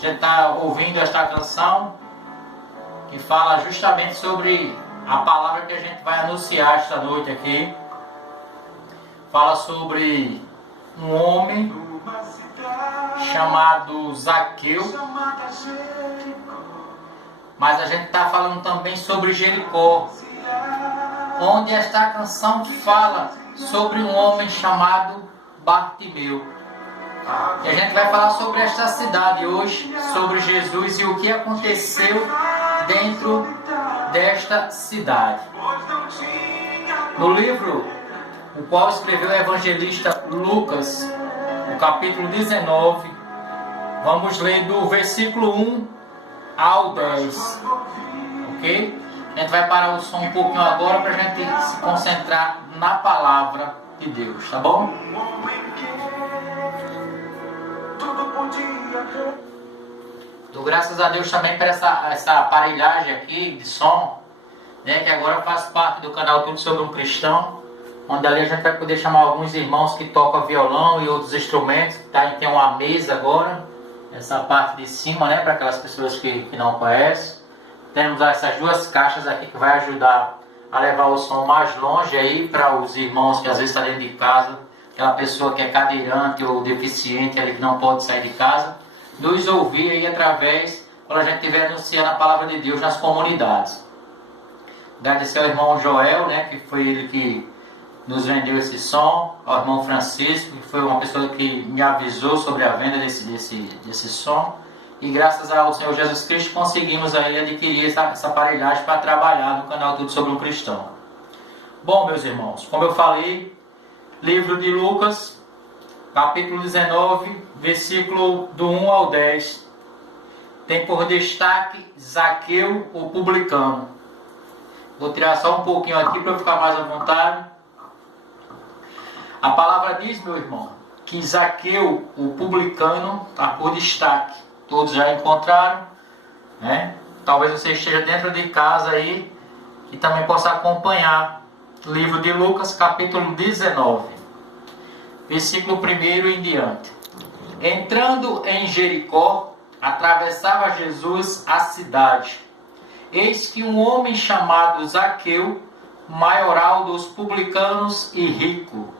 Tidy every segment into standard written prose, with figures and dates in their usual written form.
gente está ouvindo esta canção que fala justamente sobre a palavra que a gente vai anunciar esta noite aqui. Fala sobre um homem chamado Zaqueu, mas a gente está falando também sobre Jericó, onde esta canção fala sobre um homem chamado Bartimeu. E a gente vai falar sobre esta cidade hoje, sobre Jesus e o que aconteceu dentro desta cidade. No livro o qual escreveu o evangelista Lucas, no capítulo 19, vamos ler do versículo 1 ao 10, ok? A gente vai parar o som um pouquinho agora para a gente se concentrar na palavra de Deus, tá bom? Dou graças a Deus também por essa aparelhagem aqui de som, né, que agora faz parte do canal Tudo Sobre um Cristão, onde ali a gente vai poder chamar alguns irmãos que tocam violão e outros instrumentos. Tem uma mesa agora, essa parte de cima, né, para aquelas pessoas que não conhecem. Temos essas duas caixas aqui que vai ajudar a levar o som mais longe aí para os irmãos que às vezes estão dentro de casa, aquela pessoa que é cadeirante ou deficiente ali que não pode sair de casa, nos ouvir aí através, quando a gente estiver anunciando a palavra de Deus nas comunidades. Agradecer ao irmão Joel, né, que foi ele que nos vendeu esse som, ao irmão Francisco, que foi uma pessoa que me avisou sobre a venda desse som, e graças ao Senhor Jesus Cristo conseguimos aí adquirir essa aparelhagem para trabalhar no canal Tudo Sobre um Cristão. Bom, meus irmãos, como eu falei, livro de Lucas, capítulo 19, versículo do 1 ao 10, tem por destaque Zaqueu, o publicano. Vou tirar só um pouquinho aqui para eu ficar mais à vontade. A palavra diz, meu irmão, que Zaqueu, o publicano, está por destaque. Todos já encontraram, né? Talvez você esteja dentro de casa aí e também possa acompanhar o livro de Lucas, capítulo 19, versículo 1 em diante. Entrando em Jericó, atravessava Jesus a cidade. Eis que um homem chamado Zaqueu, maioral dos publicanos e rico,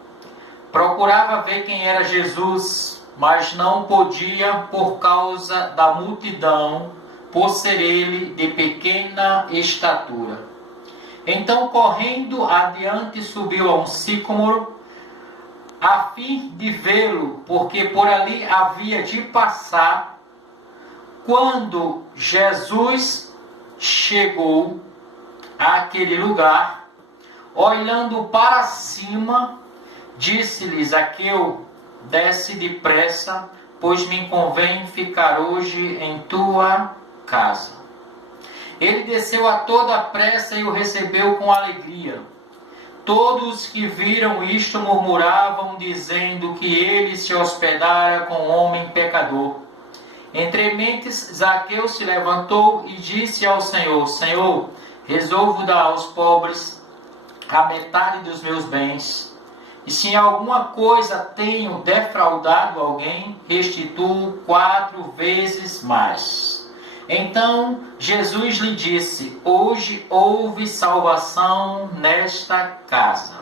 procurava ver quem era Jesus, mas não podia por causa da multidão, por ser ele de pequena estatura. Então, correndo adiante, subiu a um sicômoro, a fim de vê-lo, porque por ali havia de passar. Quando Jesus chegou àquele lugar, olhando para cima, disse-lhe: Zaqueu, desce depressa, pois me convém ficar hoje em tua casa. Ele desceu a toda pressa e o recebeu com alegria. Todos que viram isto murmuravam, dizendo que ele se hospedara com um homem pecador. Entre mentes, Zaqueu se levantou e disse ao Senhor: Senhor, resolvo dar aos pobres a metade dos meus bens. E se em alguma coisa tenho defraudado alguém, restituo 4 vezes mais. Então Jesus lhe disse: hoje houve salvação nesta casa,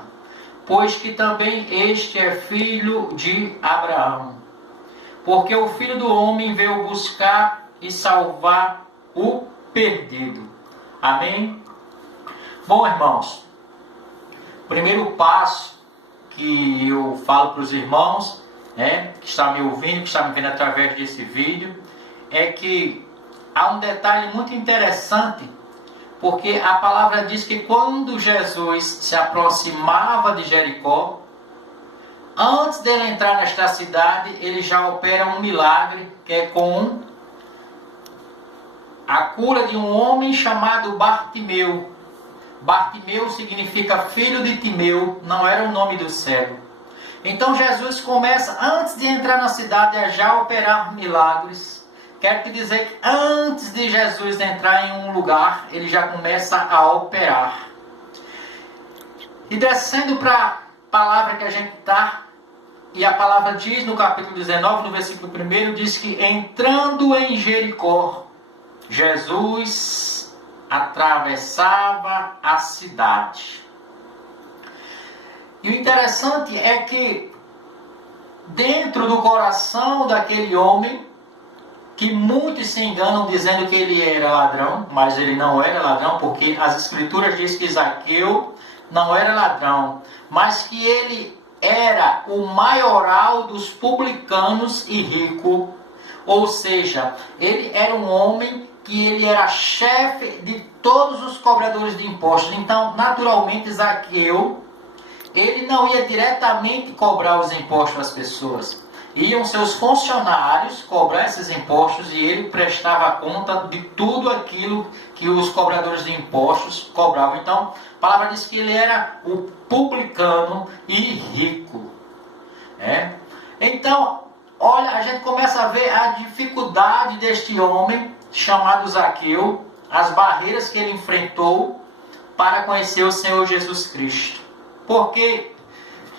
pois que também este é filho de Abraão. Porque o Filho do Homem veio buscar e salvar o perdido. Amém? Bom, irmãos, o primeiro passo que eu falo para os irmãos, né, que estão me ouvindo, que estão me vendo através desse vídeo, é que há um detalhe muito interessante, porque a palavra diz que quando Jesus se aproximava de Jericó, antes dele entrar nesta cidade, ele já opera um milagre, que é com a cura de um homem chamado Bartimeu. Bartimeu significa filho de Timeu, não era o nome do cego. Então Jesus começa, antes de entrar na cidade, a já operar milagres. Quer dizer que antes de Jesus entrar em um lugar, ele já começa a operar. E descendo para a palavra que a gente está e a palavra diz no capítulo 19, no versículo 1, diz que entrando em Jericó, Jesus atravessava a cidade. E o interessante é que dentro do coração daquele homem, que muitos se enganam dizendo que ele era ladrão, mas ele não era ladrão, porque as escrituras dizem que Zaqueu não era ladrão, mas que ele era o maioral dos publicanos e rico, ou seja, ele era um homem que ele era chefe de todos os cobradores de impostos. Então, naturalmente, Zaqueu, ele não ia diretamente cobrar os impostos às pessoas. Iam seus funcionários cobrar esses impostos e ele prestava conta de tudo aquilo que os cobradores de impostos cobravam. Então, a palavra diz que ele era o publicano e rico. Então, olha, a gente começa a ver a dificuldade deste homem chamado Zaqueu, as barreiras que ele enfrentou para conhecer o Senhor Jesus Cristo. Porque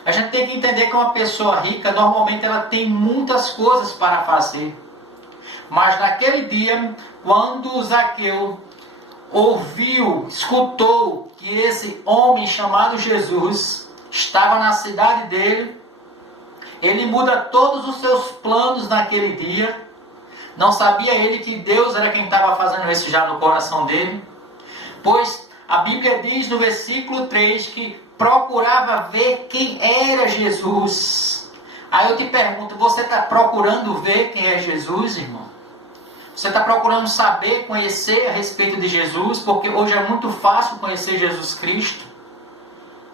a gente tem que entender que uma pessoa rica, normalmente ela tem muitas coisas para fazer. Mas naquele dia, quando Zaqueu ouviu, escutou que esse homem chamado Jesus estava na cidade dele, ele muda todos os seus planos naquele dia. Não sabia ele que Deus era quem estava fazendo isso já no coração dele? Pois a Bíblia diz no versículo 3 que procurava ver quem era Jesus. Aí eu te pergunto, você está procurando ver quem é Jesus, irmão? Você está procurando saber, conhecer a respeito de Jesus? Porque hoje é muito fácil conhecer Jesus Cristo.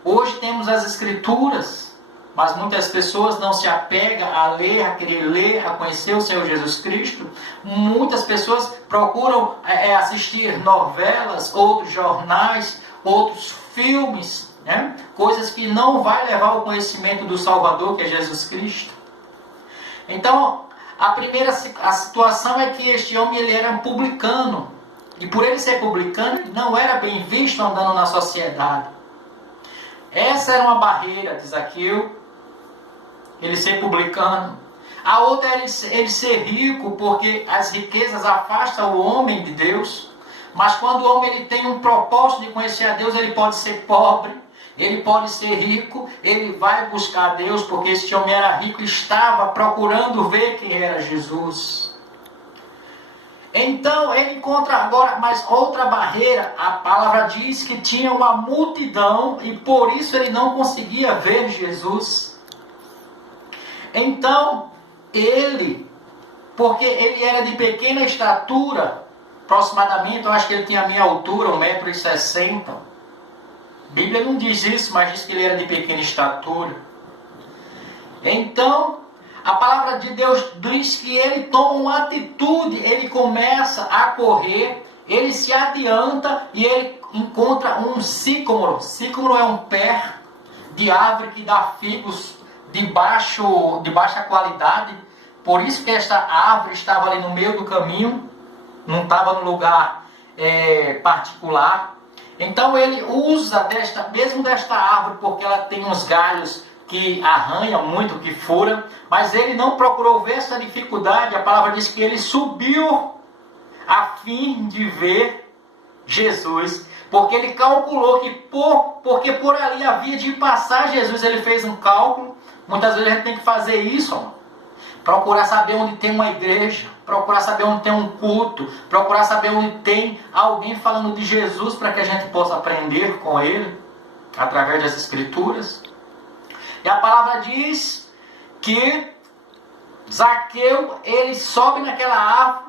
Hoje temos as Escrituras, mas muitas pessoas não se apegam a ler, a querer ler, a conhecer o Senhor Jesus Cristo. Muitas pessoas procuram assistir novelas, outros jornais, outros filmes, coisas que não vai levar ao conhecimento do Salvador, que é Jesus Cristo. Então, a situação é que este homem ele era um publicano. E por ele ser publicano, ele não era bem visto andando na sociedade. Essa era uma barreira de Zaqueu, ele ser publicano. A outra é ele ser rico, porque as riquezas afastam o homem de Deus. Mas quando o homem ele tem um propósito de conhecer a Deus, ele pode ser pobre, ele pode ser rico, ele vai buscar a Deus, porque este homem era rico e estava procurando ver quem era Jesus. Então ele encontra agora mais outra barreira. A palavra diz que tinha uma multidão e por isso ele não conseguia ver Jesus. Então ele, porque ele era de pequena estatura, aproximadamente, eu acho que ele tinha a minha altura, 1,60 m. A Bíblia não diz isso, mas diz que ele era de pequena estatura. Então, a palavra de Deus diz que ele toma uma atitude, ele começa a correr, ele se adianta e ele encontra um sicômoro. Sicômoro é um pé de árvore que dá figos de baixa qualidade. Por isso que esta árvore estava ali no meio do caminho, não estava no lugar particular. Então ele usa desta árvore, porque ela tem uns galhos que arranham muito, que furam, mas ele não procurou ver essa dificuldade. A palavra diz que ele subiu a fim de ver Jesus, porque ele calculou que porque por ali havia de passar Jesus. Ele fez um cálculo. Muitas vezes a gente tem que fazer isso, procurar saber onde tem uma igreja, procurar saber onde tem um culto, procurar saber onde tem alguém falando de Jesus, para que a gente possa aprender com ele, através das Escrituras. E a palavra diz que Zaqueu, ele sobe naquela árvore,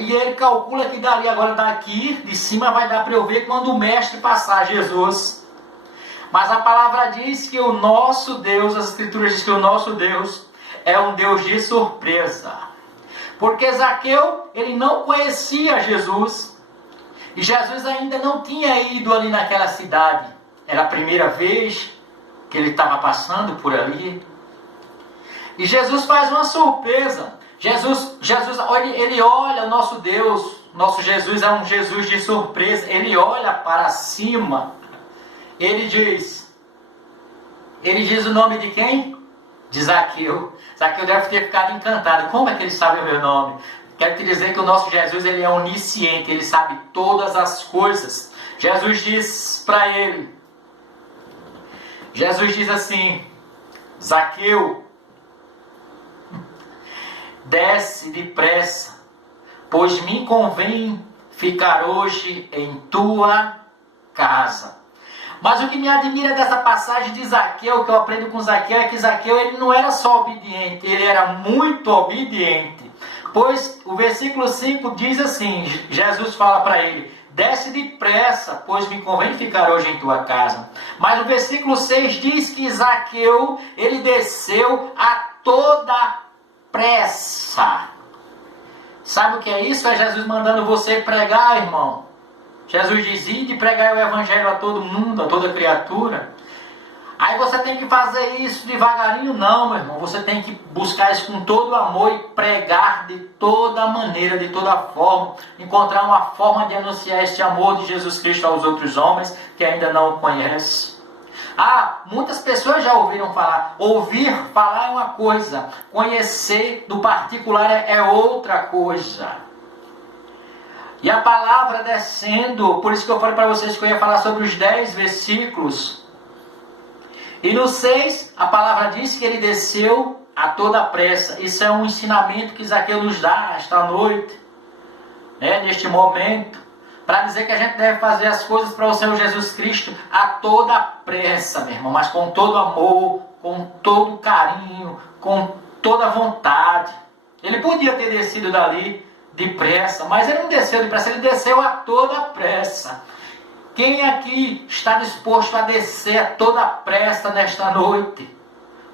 e ele calcula que dali, agora daqui de cima vai dar para eu ver quando o mestre passar, Jesus. Mas a palavra diz que o nosso Deus, as Escrituras dizem que o nosso Deus é um Deus de surpresa. Porque Zaqueu, ele não conhecia Jesus. E Jesus ainda não tinha ido ali naquela cidade. Era a primeira vez que ele estava passando por ali. E Jesus faz uma surpresa. Jesus, ele olha o nosso Deus. Nosso Jesus é um Jesus de surpresa. Ele olha para cima. Ele diz o nome de quem? de Zaqueu. Zaqueu deve ter ficado encantado. Como é que ele sabe o meu nome? Quero te dizer que o nosso Jesus, ele é onisciente, ele sabe todas as coisas. Jesus diz para ele, Jesus diz assim: Zaqueu, desce depressa, pois me convém ficar hoje em tua casa. Mas o que me admira dessa passagem de Zaqueu, que eu aprendo com Zaqueu, é que Zaqueu ele não era só obediente, ele era muito obediente. Pois o versículo 5 diz assim, Jesus fala para ele, desce depressa, pois me convém ficar hoje em tua casa. Mas o versículo 6 diz que Zaqueu, ele desceu a toda pressa. Sabe o que é isso? É Jesus mandando você pregar, irmão. Jesus diz, ide pregar o evangelho a todo mundo, a toda criatura. Aí você tem que fazer isso devagarinho? Não, meu irmão. Você tem que buscar isso com todo amor e pregar de toda maneira, de toda forma. Encontrar uma forma de anunciar este amor de Jesus Cristo aos outros homens que ainda não o conhecem. Muitas pessoas já ouviram falar. Ouvir falar é uma coisa. Conhecer do particular é outra coisa. E a palavra descendo, por isso que eu falei para vocês que eu ia falar sobre os 10 versículos. E no 6, a palavra diz que ele desceu a toda pressa. Isso é um ensinamento que Zaqueu nos dá esta noite, neste momento, para dizer que a gente deve fazer as coisas para o Senhor Jesus Cristo a toda pressa, meu irmão, mas com todo amor, com todo carinho, com toda vontade. Ele podia ter descido dali depressa, mas ele não desceu depressa, ele desceu a toda pressa. Quem aqui está disposto a descer a toda pressa nesta noite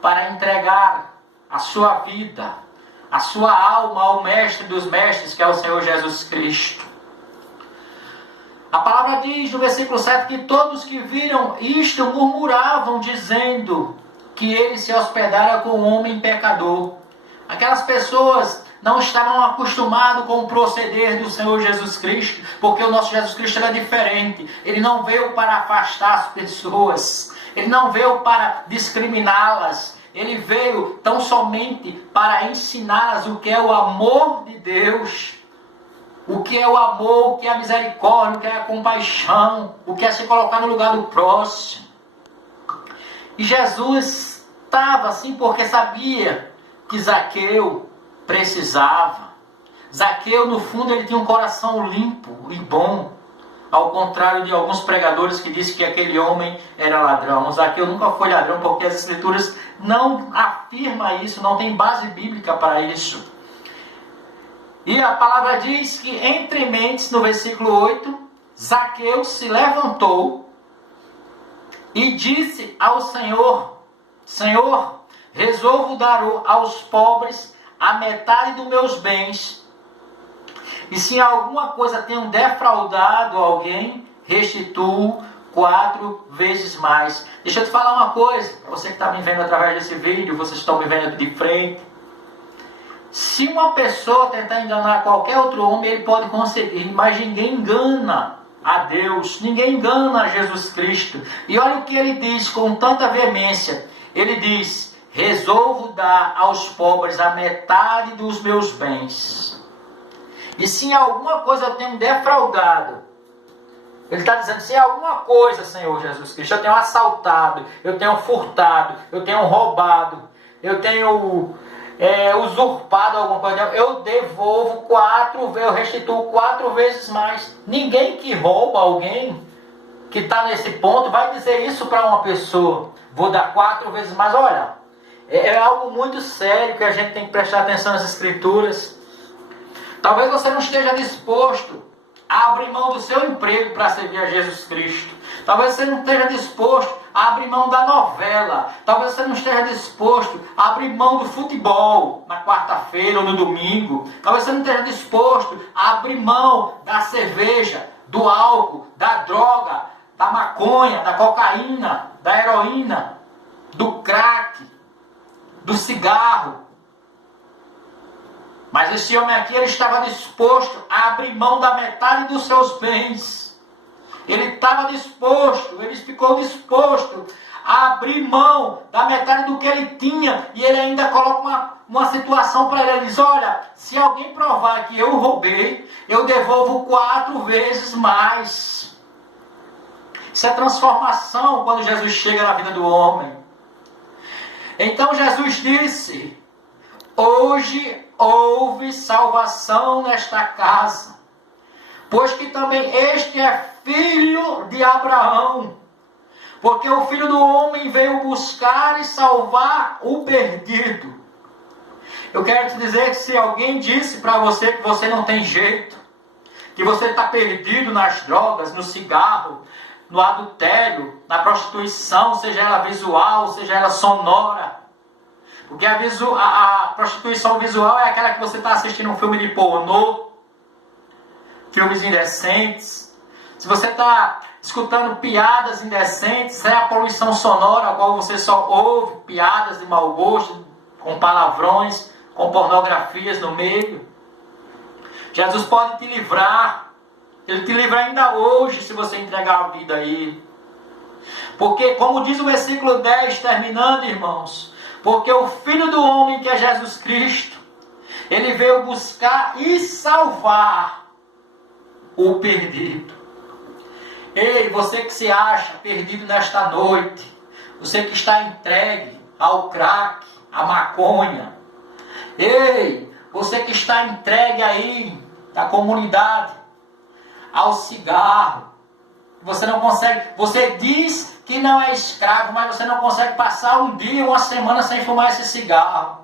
para entregar a sua vida, a sua alma ao Mestre dos Mestres, que é o Senhor Jesus Cristo? A palavra diz no versículo 7 que todos que viram isto murmuravam, dizendo que ele se hospedara com um homem pecador. Aquelas pessoas não estavam acostumados com o proceder do Senhor Jesus Cristo, porque o nosso Jesus Cristo era diferente. Ele não veio para afastar as pessoas, ele não veio para discriminá-las, ele veio tão somente para ensiná-las o que é o amor de Deus, o que é o amor, o que é a misericórdia, o que é a compaixão, o que é se colocar no lugar do próximo. E Jesus estava assim porque sabia que Zaqueu precisava. Zaqueu, no fundo, ele tinha um coração limpo e bom, ao contrário de alguns pregadores que dizem que aquele homem era ladrão. Zaqueu nunca foi ladrão, porque as Escrituras não afirmam isso, não tem base bíblica para isso. E a palavra diz que, entre mentes, no versículo 8, Zaqueu se levantou e disse ao Senhor, Senhor, resolvo dar aos pobres a metade dos meus bens, e se alguma coisa tenho defraudado alguém, restituo 4 vezes mais. Deixa eu te falar uma coisa, você que está me vendo através desse vídeo, vocês estão me vendo aqui de frente. Se uma pessoa tentar enganar qualquer outro homem, ele pode conseguir, mas ninguém engana a Deus, ninguém engana a Jesus Cristo. E olha o que ele diz com tanta veemência, ele diz, resolvo dar aos pobres a metade dos meus bens. E se em alguma coisa eu tenho defraudado, ele está dizendo, se em alguma coisa, Senhor Jesus Cristo, eu tenho assaltado, eu tenho furtado, eu tenho roubado, eu tenho usurpado alguma coisa, eu devolvo 4 vezes, eu restituo 4 vezes mais. Ninguém que rouba alguém, que está nesse ponto, vai dizer isso para uma pessoa, vou dar 4 vezes mais. Olha, é algo muito sério que a gente tem que prestar atenção nas Escrituras. Talvez você não esteja disposto a abrir mão do seu emprego para servir a Jesus Cristo. Talvez você não esteja disposto a abrir mão da novela. Talvez você não esteja disposto a abrir mão do futebol na quarta-feira ou no domingo. Talvez você não esteja disposto a abrir mão da cerveja, do álcool, da droga, da maconha, da cocaína, da heroína, do crack, do cigarro. Mas esse homem aqui, ele estava disposto a abrir mão da metade dos seus bens. Ele estava disposto, ele ficou disposto a abrir mão da metade do que ele tinha, e ele ainda coloca uma situação para ele. Ele diz: olha, se alguém provar que eu roubei, eu devolvo 4 vezes mais. Isso é transformação quando Jesus chega na vida do homem. Então Jesus disse: hoje houve salvação nesta casa, pois que também este é filho de Abraão. Porque o Filho do Homem veio buscar e salvar o perdido. Eu quero te dizer que se alguém disse para você que você não tem jeito, que você está perdido nas drogas, no cigarro, no adultério, na prostituição, seja ela visual, seja ela sonora. Porque a prostituição visual é aquela que você está assistindo um filme de pornô, filmes indecentes. Se você está escutando piadas indecentes, é a poluição sonora, a qual você só ouve piadas de mau gosto, com palavrões, com pornografias no meio. Jesus pode te livrar. Ele te livra ainda hoje, se você entregar a vida a Ele. Porque, como diz o versículo 10, terminando, irmãos, porque o Filho do Homem, que é Jesus Cristo, Ele veio buscar e salvar o perdido. Ei, você que se acha perdido nesta noite, você que está entregue ao crack, à maconha, ei, você que está entregue aí da comunidade ao cigarro, você não consegue, você diz que não é escravo, mas você não consegue passar um dia, uma semana sem fumar esse cigarro.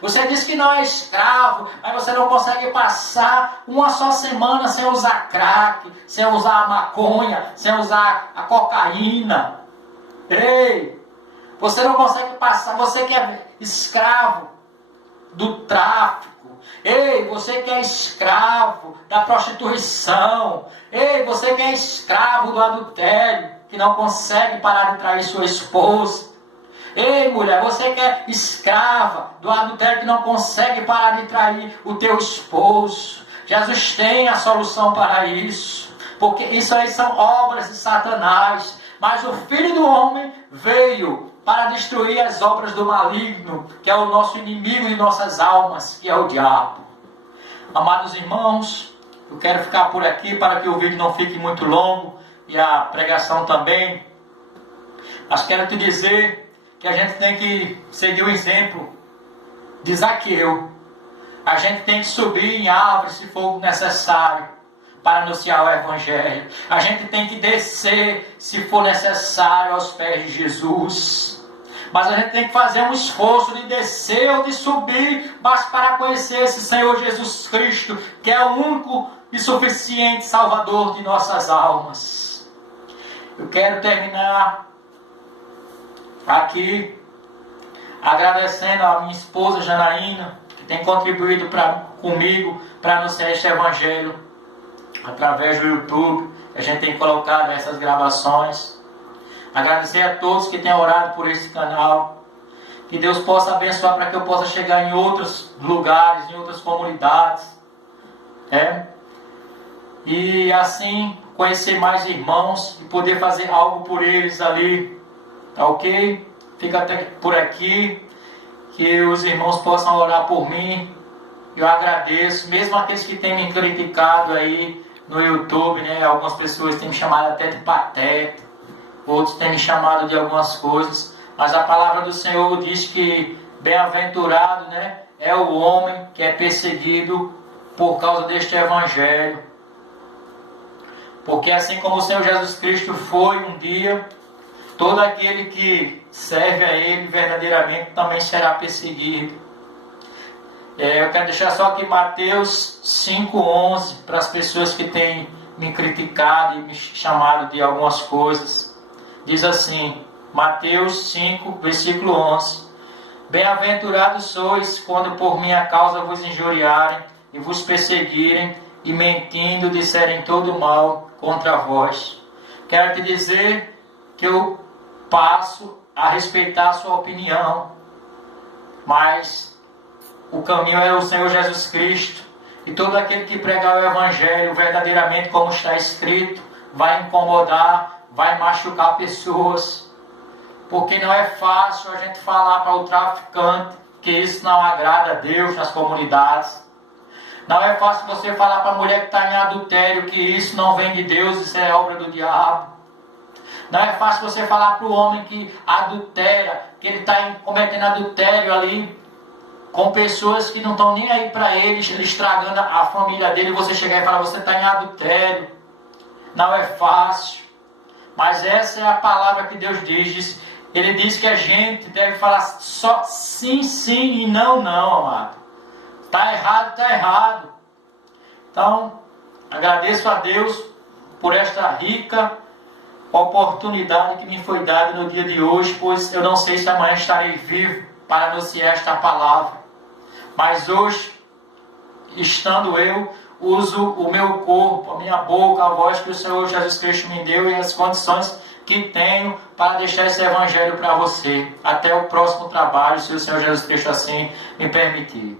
Você diz que não é escravo, mas você não consegue passar uma só semana sem usar crack, sem usar a maconha, sem usar a cocaína. Ei, você não consegue passar, você que é escravo do tráfico. Ei, você que é escravo da prostituição. Ei, você que é escravo do adultério, que não consegue parar de trair sua esposa. Ei, mulher, você que é escrava do adultério, que não consegue parar de trair o teu esposo. Jesus tem a solução para isso. Porque isso aí são obras de Satanás. Mas o Filho do Homem veio para destruir as obras do maligno, que é o nosso inimigo de nossas almas, que é o diabo. Amados irmãos, eu quero ficar por aqui para que o vídeo não fique muito longo e a pregação também. Mas quero te dizer que a gente tem que seguir o exemplo de Zaqueu. A gente tem que subir em árvores se for necessário para anunciar o Evangelho. A gente tem que descer se for necessário aos pés de Jesus. Mas a gente tem que fazer um esforço de descer ou de subir, mas para conhecer esse Senhor Jesus Cristo, que é o único e suficiente Salvador de nossas almas. Eu quero terminar aqui agradecendo a minha esposa Janaína, que tem contribuído comigo para anunciar este Evangelho através do YouTube. A gente tem colocado essas gravações. Agradecer a todos que têm orado por esse canal. Que Deus possa abençoar para que eu possa chegar em outros lugares, em outras comunidades. E assim conhecer mais irmãos e poder fazer algo por eles ali. Tá ok? Fica até por aqui. Que os irmãos possam orar por mim. Eu agradeço. Mesmo aqueles que têm me criticado aí no YouTube, né? Algumas pessoas têm me chamado até de pateta. Outros têm me chamado de algumas coisas. Mas a palavra do Senhor diz que bem-aventurado, né, é o homem que é perseguido por causa deste Evangelho. Porque assim como o Senhor Jesus Cristo foi um dia, todo aquele que serve a Ele verdadeiramente também será perseguido. Eu quero deixar só aqui Mateus 5,11 para as pessoas que têm me criticado e me chamado de algumas coisas. Diz assim, Mateus 5, versículo 11: Bem-aventurados sois quando por minha causa vos injuriarem e vos perseguirem e mentindo disserem todo mal contra vós. Quero te dizer que eu passo a respeitar a sua opinião, mas o caminho é o Senhor Jesus Cristo, e todo aquele que pregar o Evangelho verdadeiramente como está escrito vai incomodar, vai machucar pessoas. porque não é fácil a gente falar para o traficante que isso não agrada a Deus nas comunidades. Não é fácil você falar para a mulher que está em adultério que isso não vem de Deus, isso é obra do diabo. Não é fácil você falar para o homem que adultera, que ele está cometendo adultério ali com pessoas que não estão nem aí para ele estragando a família dele, e você chegar e falar, você está em adultério. Não é fácil. Mas essa é a palavra que Deus diz. Ele diz que a gente deve falar só sim, sim e não, não, amado. Está errado, está errado. Então, agradeço a Deus por esta rica oportunidade que me foi dada no dia de hoje, pois eu não sei se amanhã estarei vivo para anunciar esta palavra. Mas hoje, estando eu, uso o meu corpo, a minha boca, a voz que o Senhor Jesus Cristo me deu e as condições que tenho para deixar esse evangelho para você. Até o próximo trabalho, se o Senhor Jesus Cristo assim me permitir.